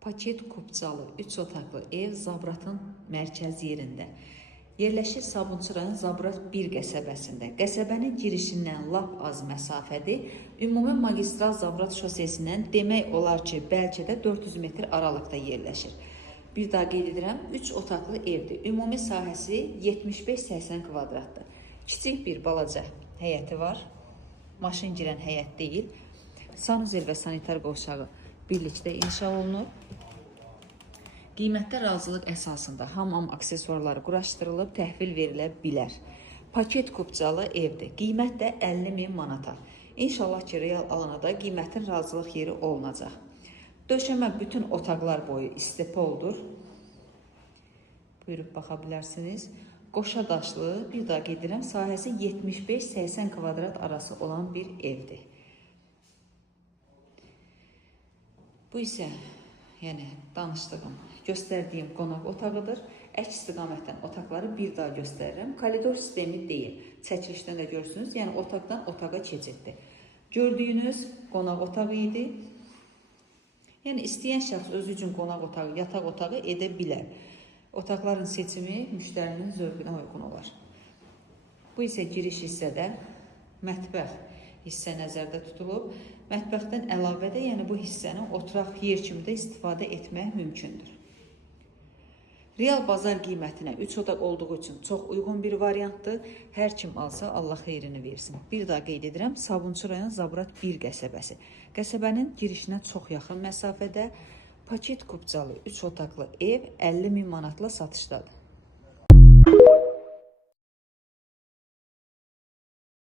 Paket Kupcalı 3 otaqlı ev Zabratın mərkəz yerində. Yerləşir Sabunçu rayon Zabrat 1 qəsəbəsində. Qəsəbənin girişindən lap az məsafədir. Ümumi magistral Zabrat şosesindən demək olar ki, bəlkə də 400 metr aralıqda yerləşir. Bir daha qeyd edirəm, 3 otaqlı evdir. Ümumi sahəsi 75-80 kvadratdır. Kiçik bir balaca həyəti var. Maşın girən həyət deyil. Sanuzel və sanitar qovşağı birlikdə inşa olunur. Qiymətdə razılıq əsasında hamam aksesuarları quraşdırılıb, təhvil verilə bilər. Paket Kupcalı evdir. Qiymət də 50.000 manata. İnşallah ki, real alanada qiymətin razılıq yeri olunacaq. Döşəmə bütün otaqlar boyu istepoldur. Buyurub baxa bilərsiniz. Qoşa daşlı, bir daha qeyd edirəm, sahəsi 75-80 kvadrat arası olan bir evdir. Bu isə danışdığım, göstərdiyim qonaq otağıdır. Əks istiqamətdən otaqları bir daha göstərirəm. Koridor sistemi deyil. Çəkilişdən də görürsünüz. Yəni otaqdan otağa keçiddir. Gördüyünüz qonaq otağı idi. Yəni istəyən şəxs özü üçün qonaq otağı, yataq otağı edə bilər. Otaqların seçimi müştərinin zövqünə uyğun olar. Bu isə giriş hissədə mətbəx hissə nəzərdə tutulub. Mətbəxdən əlavə də, yəni bu hissəni oturaq yer kimi də istifadə etmək mümkündür. Real bazar qiymətinə 3 otaq olduğu üçün çox uyğun bir variantdır. Hər kim alsa Allah xeyrini versin. Bir daha qeyd edirəm, Sabunçu rayon Zabrat 1 qəsəbəsi. Qəsəbənin girişinə çox yaxın məsafədə Paket Kupcalı 3 otaqlı ev 50.000 manatla satışdadır.